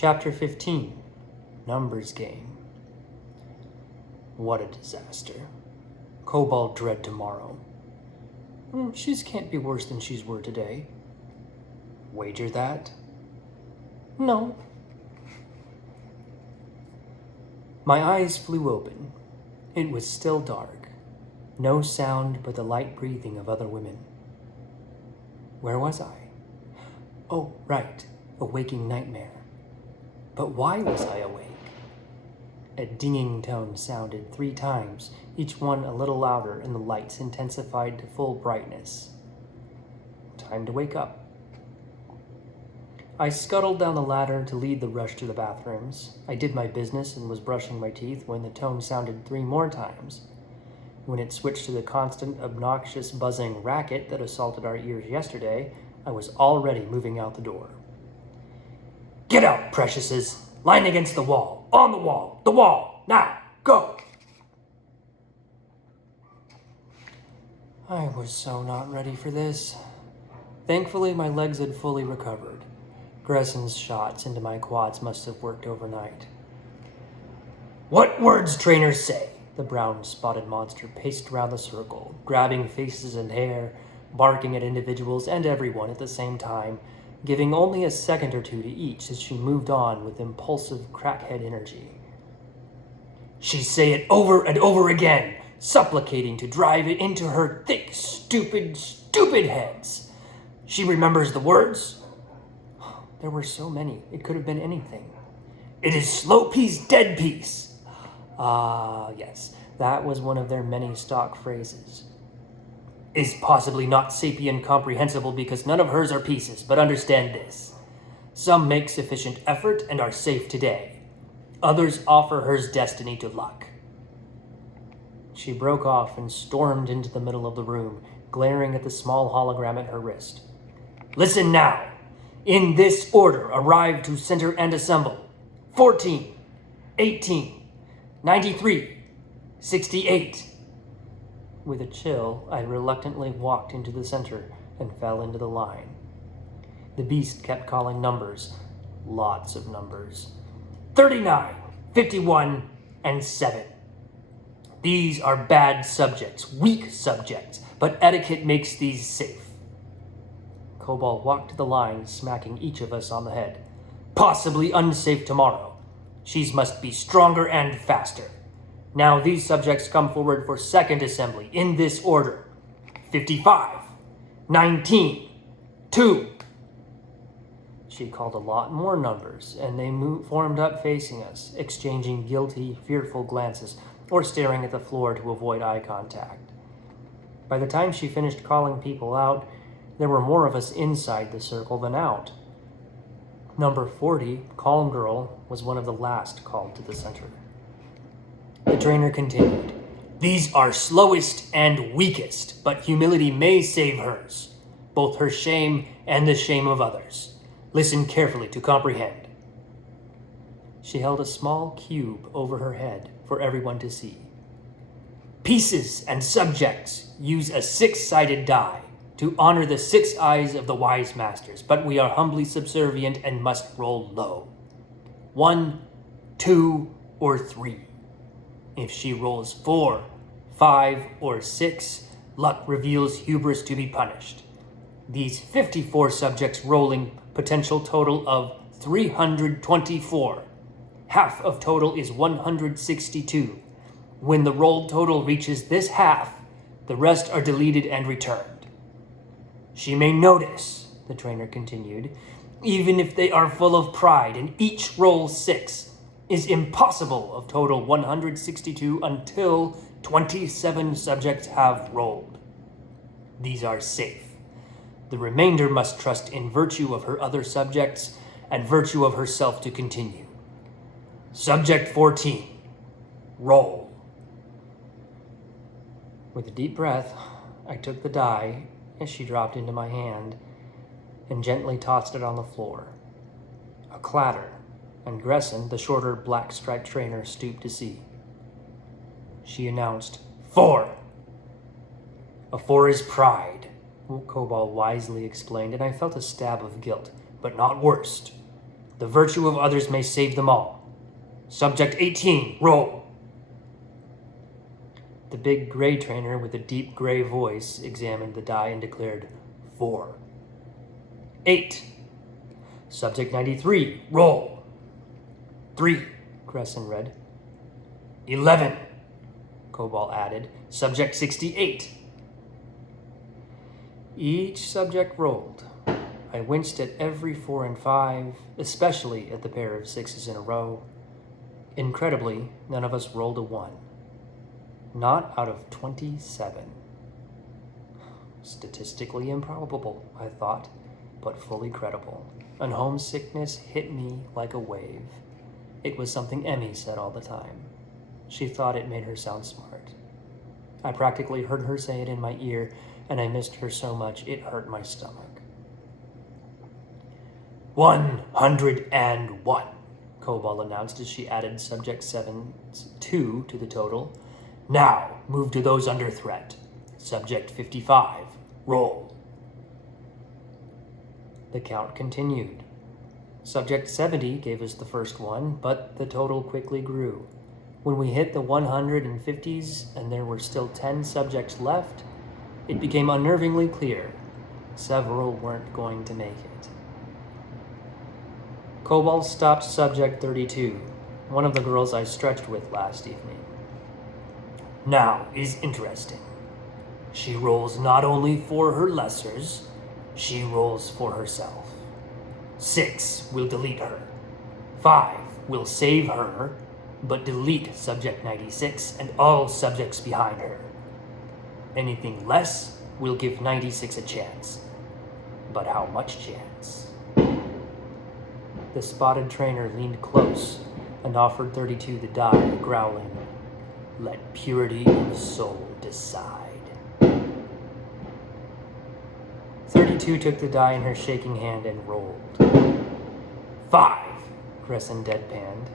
Chapter 15, Numbers Game. What a disaster. Cobalt dread tomorrow. She's can't be worse than she's were today. Wager that? No. My eyes flew open. It was still dark. No sound but the light breathing of other women. Where was I? Oh, right, a waking nightmare. But why was I awake? A dinging tone sounded 3 times, each one a little louder, and the lights intensified to full brightness. Time to wake up. I scuttled down the ladder to lead the rush to the bathrooms. I did my business and was brushing my teeth when the tone sounded 3 more times. When it switched to the constant, obnoxious buzzing racket that assaulted our ears yesterday, I was already moving out the door. Get out, preciouses! Line against the wall! On the wall! The wall! Now! Go! I was so not ready for this. Thankfully, my legs had fully recovered. Gresson's shots into my quads must have worked overnight. What words trainers say? The brown-spotted monster paced around the circle, grabbing faces and hair, barking at individuals and everyone at the same time, giving only a second or 2 to each as she moved on with impulsive crackhead energy. She'd say it over and over again, supplicating to drive it into her thick, stupid heads. She remembers the words. There were so many, it could have been anything. It is slow peace, dead peace. Ah, yes, that was one of their many stock phrases. Is possibly not sapient comprehensible because none of hers are pieces, but understand this. Some make sufficient effort and are safe today. Others offer hers destiny to luck. She broke off and stormed into the middle of the room, glaring at the small hologram at her wrist. Listen now. In this order, arrive to center and assemble. 14, 18, 93, 68. With a chill, I reluctantly walked into the center and fell into the line. The beast kept calling numbers. Lots of numbers. 39, 51, and 7. These are bad subjects, weak subjects, but etiquette makes these safe. Cobalt walked to the line, smacking each of us on the head. Possibly unsafe tomorrow. She's must be stronger and faster. Now these subjects come forward for second assembly, in this order. 55, 19, 2. She called a lot more numbers, and they formed up facing us, exchanging guilty, fearful glances, or staring at the floor to avoid eye contact. By the time she finished calling people out, there were more of us inside the circle than out. Number 40, Calm Girl, was one of the last called to the center. The trainer continued, These are slowest and weakest, but humility may save hers, both her shame and the shame of others. Listen carefully to comprehend. She held a small cube over her head for everyone to see. Pieces and subjects use a 6-sided die to honor the 6 eyes of the wise masters, but we are humbly subservient and must roll low. 1, 2, or 3. If she rolls 4, 5, or 6, luck reveals hubris to be punished. These 54 subjects rolling potential total of 324. Half of total is 162. When the rolled total reaches this half, the rest are deleted and returned. She may notice, the trainer continued, even if they are full of pride and each roll 6 is impossible of total 162 until 27 subjects have rolled. These are safe. The remainder must trust in virtue of her other subjects and virtue of herself to continue. Subject 14, roll. With a deep breath, I took the die as she dropped into my hand and gently tossed it on the floor. A clatter, and Gresson, the shorter black-striped trainer, stooped to see. She announced, 4. A 4 is pride, Cobalt wisely explained, and I felt a stab of guilt, but not worst. The virtue of others may save them all. Subject 18, roll. The big gray trainer with a deep gray voice examined the die and declared 4. 8. Subject 93, roll. 3, Gresson read. 11, Cobalt added. Subject 68. Each subject rolled. I winced at every 4 and 5, especially at the pair of 6s in a row. Incredibly, none of us rolled a 1. Not out of 27. Statistically improbable, I thought, but fully credible. And homesickness hit me like a wave. It was something Emmy said all the time. She thought it made her sound smart. I practically heard her say it in my ear, and I missed her so much it hurt my stomach. 101, Cobalt announced as she added subject 2 to the total. Now, move to those under threat. Subject 55, roll. The count continued. Subject 70 gave us the first one, but the total quickly grew. When we hit the 150s and there were still 10 subjects left, it became unnervingly clear several weren't going to make it. Cobalt stopped subject 32, one of the girls I stretched with last evening. Now is interesting. She rolls not only for her lessers, she rolls for herself. 6 will delete her. 5 will save her, but delete subject 96 and all subjects behind her. Anything less will give 96 a chance. But how much chance? The spotted trainer leaned close and offered 32 the die, growling, "Let purity of soul decide." 32 took the die in her shaking hand and rolled. 5, Gresson deadpanned.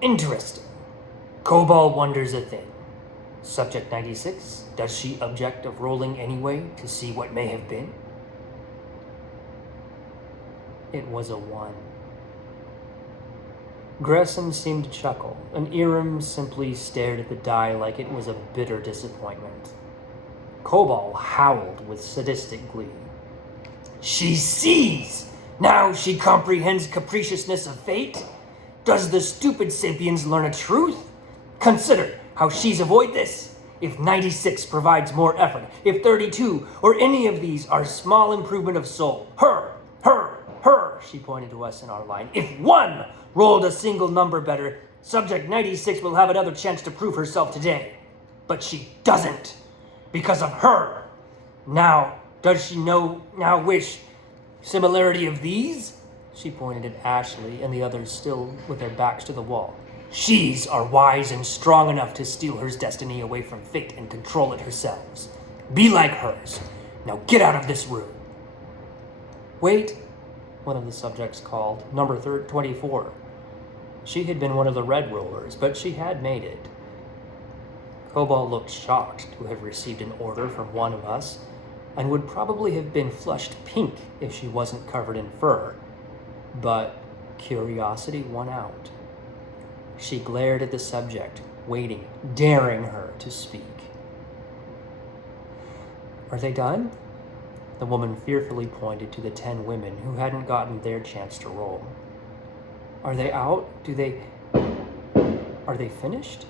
Interesting. Cobalt wonders a thing. Subject 96, does she object of rolling anyway to see what may have been? It was a 1. Gresson seemed to chuckle, and Iram simply stared at the die like it was a bitter disappointment. Cobalt howled with sadistic glee. She sees! Now she comprehends capriciousness of fate? Does the stupid sapiens learn a truth? Consider how she's avoid this. If 96 provides more effort, if 32 or any of these are small improvement of soul, her, she pointed to us in our line. If 1 rolled a single number better, subject 96 will have another chance to prove herself today. But she doesn't, because of her. Now, does she now wish similarity of these? She pointed at Ashley and the others still with their backs to the wall. She's are wise and strong enough to steal her destiny away from fate and control it herself. Be like hers. Now get out of this room. Wait, one of the subjects called, number 24. She had been one of the red rollers, but she had made it. Cobalt looked shocked to have received an order from one of us, and would probably have been flushed pink if she wasn't covered in fur. But curiosity won out. She glared at the subject, waiting, daring her to speak. Are they done? The woman fearfully pointed to the 10 women who hadn't gotten their chance to roll. Are they out? Are they finished?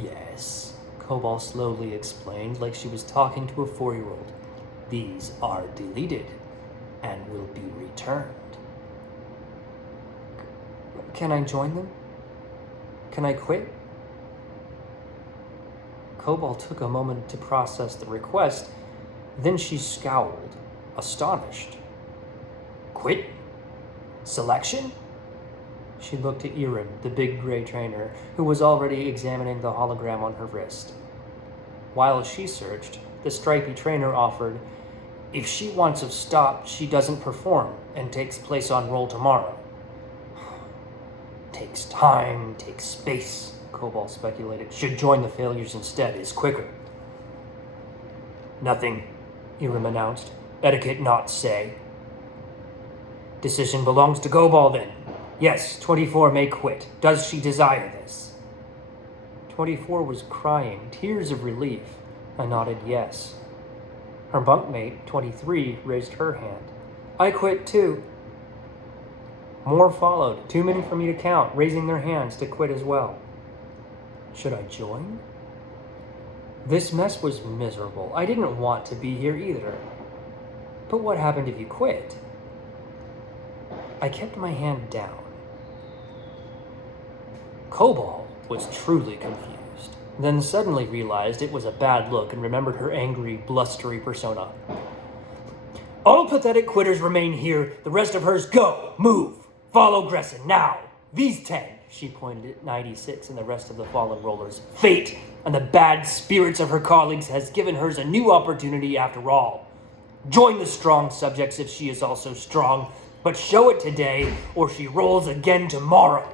Yes, Cobalt slowly explained, like she was talking to a 4-year-old. These are deleted and will be returned. Can I join them? Can I quit? Cobalt took a moment to process the request. Then she scowled, astonished. Quit? Selection? She looked at Iram, the big gray trainer, who was already examining the hologram on her wrist. While she searched, the stripy trainer offered, if she wants a stop, she doesn't perform and takes place on roll tomorrow. Takes time, takes space, Cobalt speculated. Should join the failures instead, is quicker. Nothing, Iram announced. Etiquette not say. Decision belongs to Gobal then. Yes, 24 may quit. Does she desire this? 24 was crying, tears of relief. I nodded yes. Her bunkmate, 23, raised her hand. I quit too. More followed, too many for me to count, raising their hands to quit as well. Should I join? This mess was miserable. I didn't want to be here either. But what happened if you quit? I kept my hand down. Cobal was truly confused, then suddenly realized it was a bad look and remembered her angry, blustery persona. All pathetic quitters remain here. The rest of hers go. Move. Follow Gresson now. These 10, she pointed at 96 and the rest of the fallen rollers. Fate and the bad spirits of her colleagues has given hers a new opportunity after all. Join the strong subjects if she is also strong, but show it today or she rolls again tomorrow.